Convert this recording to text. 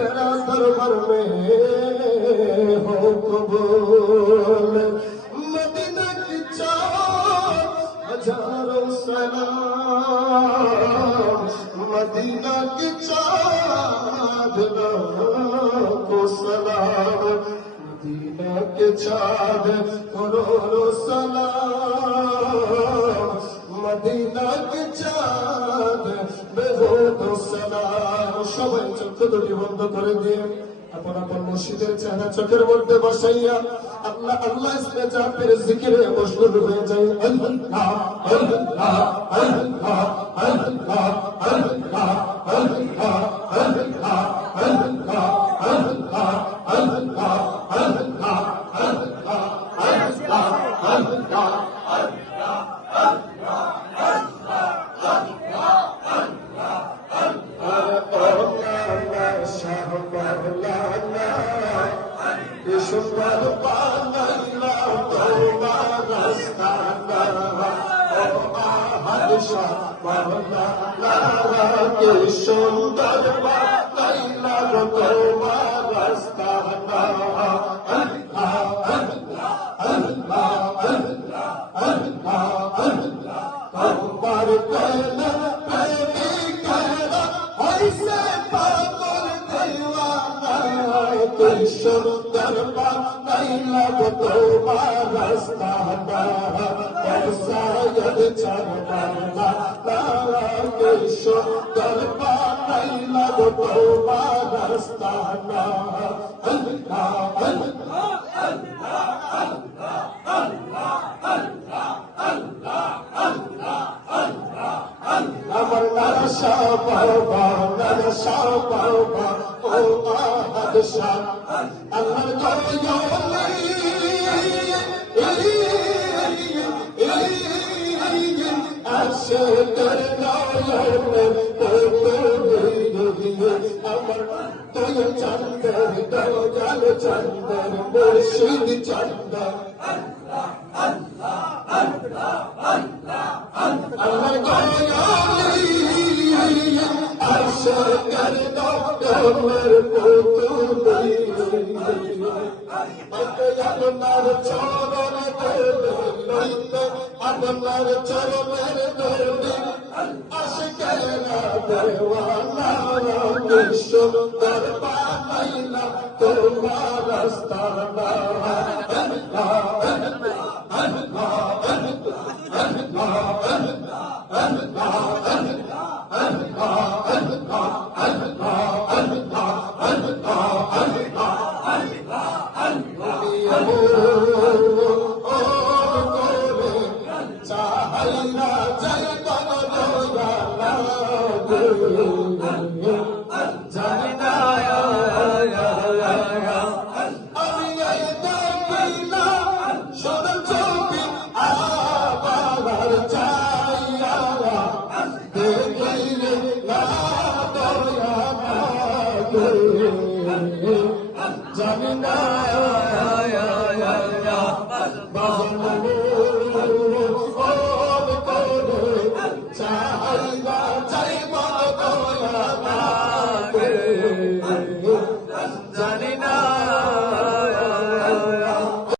तेरा दरबार में हो कबूल। मदीना की चाँद हजारों सलाम, मदीना की चाँद लाखों सलाम, मदीना के चाँद करोड़ों सलाम, मदीना के चाँद बेहोदो सलाम। সবাই চোখ দুটি বন্ধ করে দিয়ে আপন আপন মসজিদের চেহারা চোখের মধ্যে বসাইয়া আল্লাহ আল্লাহ ইসমে জাতের জিকিরে মশগুল হয়ে যায়। আল্লাহ আল্লাহ আল্লাহ আল্লাহ আল্লাহ আল্লাহ আল্লাহ আল্লাহ আল্লাহ আল্লাহ আল্লাহ আল্লাহ আল্লাহ সুন্দর বানাইলা তোমার রাস্তা। তোমার কেনা প্রেমিকেরা হইছে পাগল দেওয়ানা, তুই সুন্দর বানাইলা তোমার রাস্তা। সায়দ চরমানা তুই সুন্দর বানাইলা তোমার রাস্তা। আমার নাশা বাবা নাশা বাবা ও আহাদ শাহ আল্লাহর দয়ালি আশিকের নয়নে আমার দয়া চন্দ্র দয়াল চন্দ্র মুর্শিদ চন্দ্র আমার দয়ালি আশিকের নয়নের পুতুলি আপনার চরণ লইতে আপনার চরণের দৌড়ে আশিকের দেওয়ানা সুন্দর বানাইলা তোমার রাস্তা। জানি না